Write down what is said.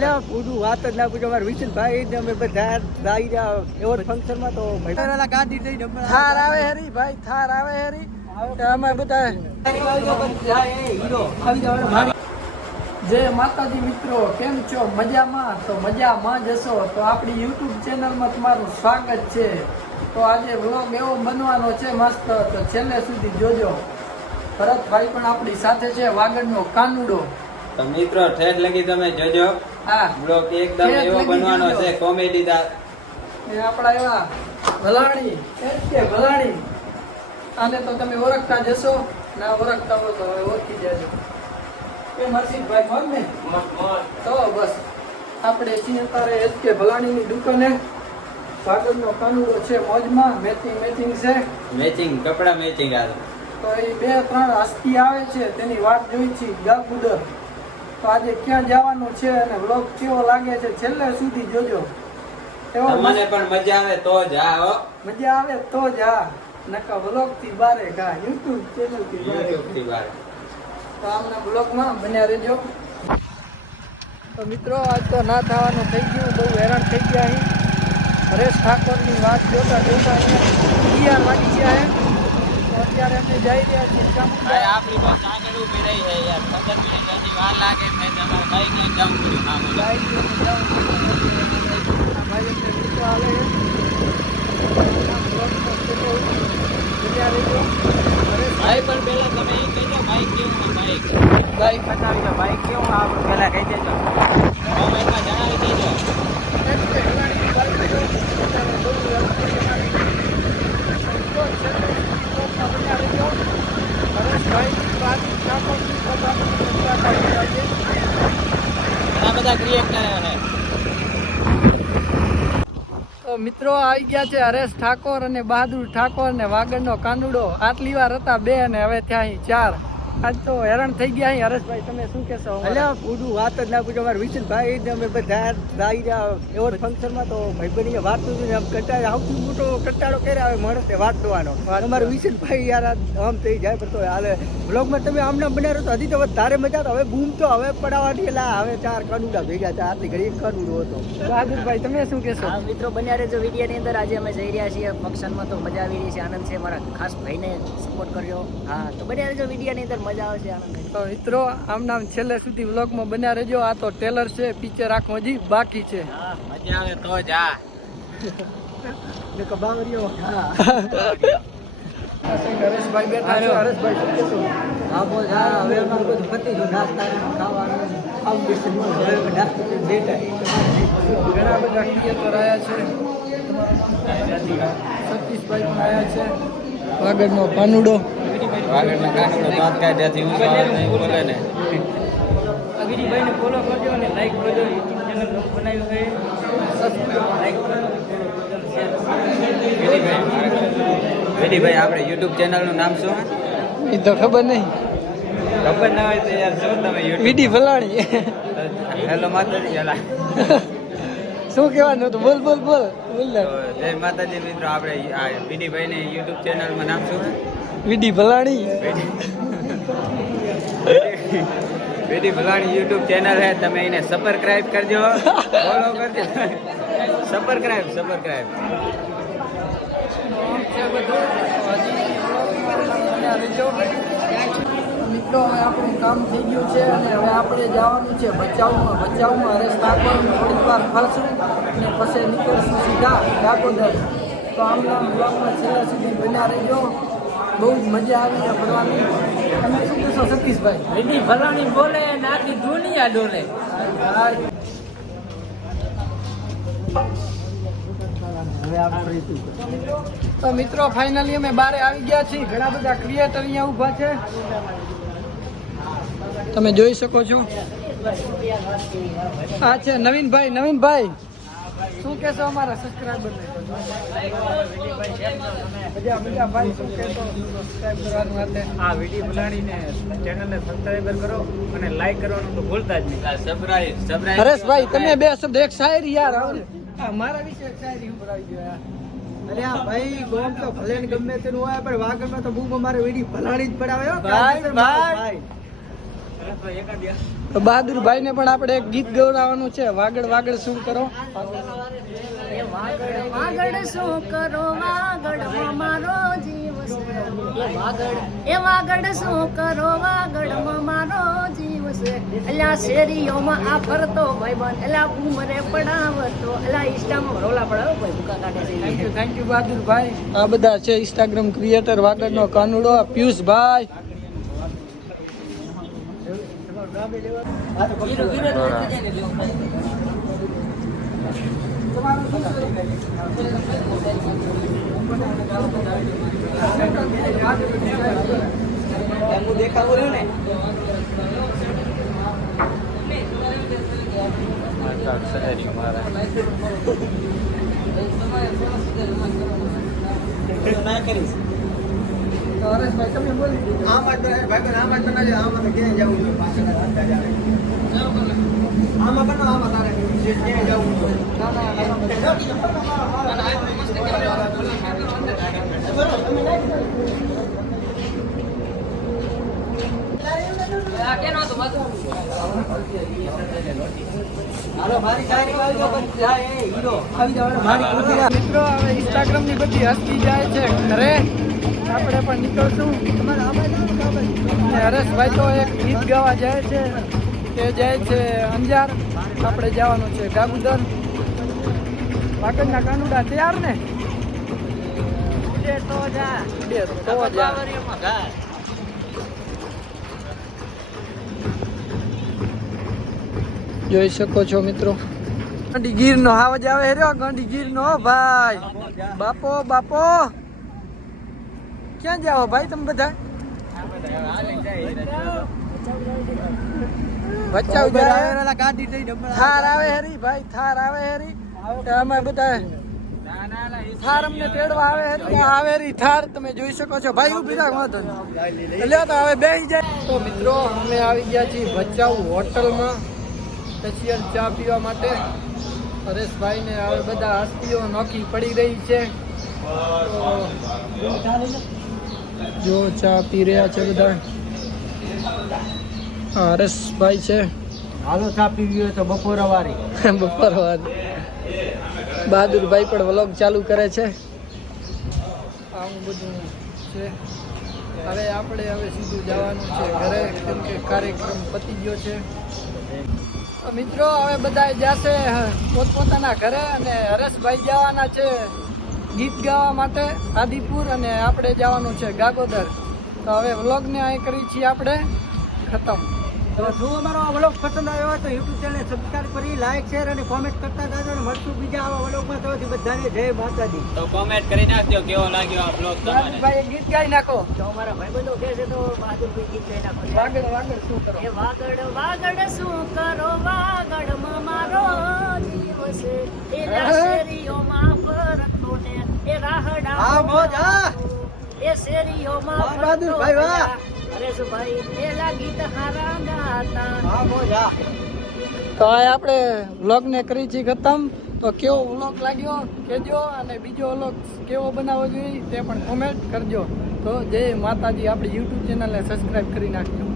પૂરું વાત જ ના પૂછો. અમારા વિશેષભાઈ ને અમે બધા આવી રહ્યા એવોર્ડ ફંક્શનમાં તો ભાઈ. ગાડી લઈને થાર આવે હેરી ભાઈ થાર આવે હેરી. અમે બધા જય માતાજી મિત્રો કેમ છો? મજામાં? તો મજામાં જશો તો આપણી યુટ્યુબ ચેનલમાં તમારું સ્વાગત છે. તો આજે વ્લોગ એવો બનવાનો છે મસ્ત. તો છેલ્લે સુધી જોજો. ભરતભાઈ પણ આપણી સાથે છે વાગડનો કાનુડો. તો મિત્રો ઠેઠ લગી તમે જોજો. હા. બ્લોગ એકદમ એવો બનવાનો છે કોમેડી દાર એ આપણા એવા ભલાણી કે ભલાણી. આને તો તમે ઓળખતા જશો ના ઓળખતા હોય તો હવે ઓળખી જજો. એ હર્ષિતભાઈ મોજ ને? તો બસ. આપણે છીએ તારે એચ કે ભલાણીની દુકાને. સાગરનો કાનુડો છે મોજમાં મેચિંગ મેચિંગ છે. મેચિંગ કપડા મેચિંગ આવે તો એ બે ત્રણ હસ્તી આવે છે તેની વાત જોઈ છે ગાગુદર તો આજે ક્યાં જવાનું છે અને વ્લોગ કેવો લાગે છે છેલ્લે સુધી જોજો. તમને પણ મજા આવે તો જ આ મજા આવે તો જ આ નકા વ્લોગથી બારે કા યુટ્યુબ ચેનલથી બારે. થી બારે. તો આમના બ્લોગમાં બન્યા રહેજો. તો મિત્રો આજ તો ના થવાનું થઈ ગયું બહુ હેરાન થઈ ગયા અહીં. હરેશ ઠાકોરની વાત જોતા જોતા અહીંયા વાગી ગયા એમ તો અત્યારે અમે જઈ રહ્યા છીએ. છે યાર. મિનિટ હજી વાર લાગે છે તમારે બાઈક લઈને જવું પડ્યું આમ બાઈક લઈને જાઉં ભાઈ ભાઈ પણ પહેલાં તમે એ કહેજો બાઈક કેવું બાઈક બાઈક બતાવી દો બાઈક કેવું આ પહેલાં કહી દેજો. કોમેન્ટમાં જણાવી દેજો. ઘણા બધા ક્રિએટર છે. તો મિત્રો આવી ગયા છે હરેશ ઠાકોર અને બહાદુર ઠાકોર ને વાગડનો કાનુડો. આટલી વાર હતા બે અને હવે ત્યાં ચાર. આજ તો હેરાન થઈ ગયા અહીં હરેશભાઈ તમે શું કહેશો? અલ્યા, પૂરું વાત જ ના પૂછો. અમારા વિશેષભાઈ અમે બધા આવી રહ્યા. એવોર્ડ ફંક્શનમાં તો ભાઈબંધીને વાત નથી આમ કંટાળો સૌથી મોટો કંટાળો કર્યા આવે? માણસને વાત જોવાનો અમારો વિશેષભાઈ યાર આમ થઈ જાય પણ તો હાલે. બ્લોગમાં તમે આમ નામ બનાવ્યો તો હજી તો વધારે મજા તો હવે બૂમ તો હવે પડાવવાની. એટલે હવે ચાર કાનુડા ભેગા ચાર આટલી ઘડી કાનુડો હતો. રાજુભાઈ તમે શું કહેશો? મિત્રો બન્યા રહેજો વિડીયાની અંદર. આજે અમે જઈ રહ્યા છીએ ફંક્શનમાં તો મજા આવી રહી છે. આનંદ છે. મારા ખાસ ભાઈને સપોર્ટ કર્યો. હા તો બન્યા રહેજો ની અંદર. મજા આવશે આનંદ. તો મિત્રો આમ નામ છેલ્લે સુધી વ્લોગમાં બન્યા રહેજો. આ તો ટેલર છે પિક્ચર આખું હજી બાકી છે. હા મજા આવે તો જ આ હરેશભાઈ બેઠા છો હરેશભાઈ હા બોલ હા હવે અમારું બધું પતી ગયું. નાસ્તા ખાવાનું. આમ બેસી હવે નાસ્તો ઘણા બધા ક્રિએટર આવ્યા છે. સતીશભાઈ પણ આવ્યા છે. વાગડનો પાનુડો વાગડના કાનુડો દાંત કાઢ્યાથી ઊંચો અવાજ નહીં બોલે ને. અગીરીભાઈને ફોલો કરજો અને લાઈક કરજો યુટ્યુબ ચેનલ બનાવ્યું છે. લાઈક વેડીભાઈ આપણે યુટ્યુબ ચેનલનું નામ શું? એ તો ખબર નહીં. ખબર ના હોય તો યાર શું તમે યુટ્યુબ વીડી ફલાણી. હેલો માતાજી હેલા શું કહેવાનું હતું? બોલ બોલ બોલ. બોલ ને. જય માતાજી મિત્રો આપણે આ વિડીભાઈને યુટ્યુબ ચેનલમાં નામ શું છે? ભલાણી. ફલાણી ભલાણી યુટ્યુબ ચેનલ છે તમે એને સબસ્ક્રાઇબ કરજો. ફોલો કરજો. સબસ્ક્રાઇબ સબસ્ક્રાઇબ મિત્રો હવે આપણું કામ થઈ ગયું છે અને હવે આપણે જવાનું છે બચાવમાં બચાવમાં હરેશ ઠાકોર થોડીક વાર ફરશું અને પછી નીકળશું સીધા ડાકોદર. તો આમ નામ બ્લોગમાં છેલ્લા સુધી બન્યા રહેજો. બહુ જ મજા આવી છે ફરવાની. તમે શું કહેશો સતીશભાઈ? એની ફલાણી બોલે નાખી દુનિયા ડોલે. તો મિત્રો ફાઇનલી અમે બારે આવી ગયા છીએ. ઘણા બધા ક્રિએટર અહીંયા ઊભા છે. તમે જોઈ શકો છો. આ છે નવીનભાઈ નવીનભાઈ. શું કહેશો અમારા સબસ્ક્રાઈબર આ વીડિયો ફલાણીને ચેનલને સબસ્ક્રાઈબર કરો અને લાઈક કરવાનું તો ભૂલતા જ નહીં. સબસ્ક્રાઇબ સબસ્ક્રાઇબ હરેશભાઈ તમે બે શબ્દ એક શાયરી યાર મારા વિશે એક શાયરી ઉપર આવી ગયો અરે આ ભાઈ ગોમ તો ભલે ગમે તેનું હોય પણ વાગડમાં તો બૂમ અમારે વીડી ભલાણી જ પડાવે હો. ભાઈ, ભાઈ. તો બહાદુરભાઈ ને પણ આપણે એક ગીત ગવડાવવાનું છે. વાગડ વાગડ શું કરો? વાગડ શું કરો? વાગડ મારો જીવ છે. એ વાગડ શું કરો? વાગડ મારો જીવ છે. અલ્યા શેરીઓમાં આ ફરતો ભાઈબંધ અલ્યા ઉમરે પડાવતો અલ્યા ઇન્સ્ટામાં રોલા પડાવો ભાઈ ભૂકા કાઢે છે. થેન્ક યુ થેન્ક યુ બહાદુરભાઈ. આ બધા છે ઇન્સ્ટાગ્રામ ક્રિએટર વાગડનો કાનુડો. પિયુષભાઈ. દેખાવું રહ્યું ને ના કરીશ તો હરેશભાઈ તમે બોલી દીધું આમાં જ બનાવે, ભાઈ આમાં જ બનાવજો, આમાં તો ક્યાંય જવું નહીં. પાછળ હાલતા જ આવે. આમાં બનાવો, આમાં તારે જે ક્યાંય જવું નહીં. હાલો, મારી શાયરી વાળજો, પછી જાય, એ હીરો. આવી જાઓ, હાલો, મારી કૃતિ રાખ. મિત્રો હવે ઇન્સ્ટાગ્રામની બધી હસ્તી જાય છે ઘરે આપણે પણ નીકળશું. હરેશભાઈ તો એક ગીત ગાવા જાય છે. તે જાય છે અંજાર. આપણે જવાનું છે ગાગુદર. વાકડના કાનુડા તૈયાર ને? જોઈ શકો છો મિત્રો. ગંડી ગીર નો આવાજ આવે હેર્યો ગંડી ગીર નો ભાઈ. બાપો બાપો. ક્યાં જાઓ ભાઈ તમે બધા? બચ્ચા ઊભા. થાર આવે. હેરી ભાઈ થાર આવે હેરી. અમે બધા થાર અમને તેડવા આવે હરી. આવે હેરી થાર તમે જોઈ શકો છો. ભાઈ ઊભી રાખ વાંધો લ્યો તો હવે બેસી જાય. તો મિત્રો અમે આવી ગયા છીએ ભચાઉ હોટલમાં. સ્પેશિયલ ચા પીવા માટે. હરેશભાઈ ને હવે બધા હસ્તીઓ નોખી પડી રહી છે. જો ચા પી રહ્યા છે બધા હરેશભાઈ છે. હાલો ચા પીવી હોય તો બપોર વારી બપોર બાદ બહાદુરભાઈ પણ વ્લોગ ચાલુ કરે છે. આવું બધું છે. હવે આપણે હવે સીધું જવાનું છે ઘરે કેમ કે કાર્યક્રમ પતી ગયો છે. મિત્રો હવે બધા જશે પોતપોતાના ઘરે અને હરેશભાઈ જવાના છે. ગીત ગાવા માટે આદિપુર અને આપણે જવાનું છે ગાગોદર. તો હવે વ્લોગને અહીં કરી છીએ આપણે ખતમ. તો જો અમારો આ વ્લોગ પસંદ આવ્યો હોય તો યુટ્યુબ ચેનલ સબસ્ક્રાઈબ કરી લાઈક શેર અને કોમેન્ટ કરતા જાજો અને મળશું બીજા આવા વ્લોગમાં. તો બધાને જય માતાજી. તો કોમેન્ટ કરી નાખજો કેવો લાગ્યો આ વ્લોગ તમને ભાઈ ગીત ગાઈ નાખો. તો અમારા ભાઈબંધો કહે છે તો બહાદુરભાઈ ગીત ગાઈ નાખો. વાગડ વાગડ શું કરો? એ વાગડ વાગડ શું કરો? વાગડ મારો દિવસ એ શેરીઓમાં ફરતો એ રાહડા હા, મોજ, એ શેરીઓમાં વાહ. પેલા ગીત હારા ગાતા હા મોજ તો આ આપણે વ્લોગને કરી છે ખતમ. તો કેવો વ્લોગ લાગ્યો કેજો અને બીજો વ્લોગ કેવો બનાવવો જોઈએ તે પણ કોમેન્ટ કરજો. તો જય માતાજી આપણી યુટ્યુબ ચેનલને સબસ્ક્રાઈબ કરી નાખજો.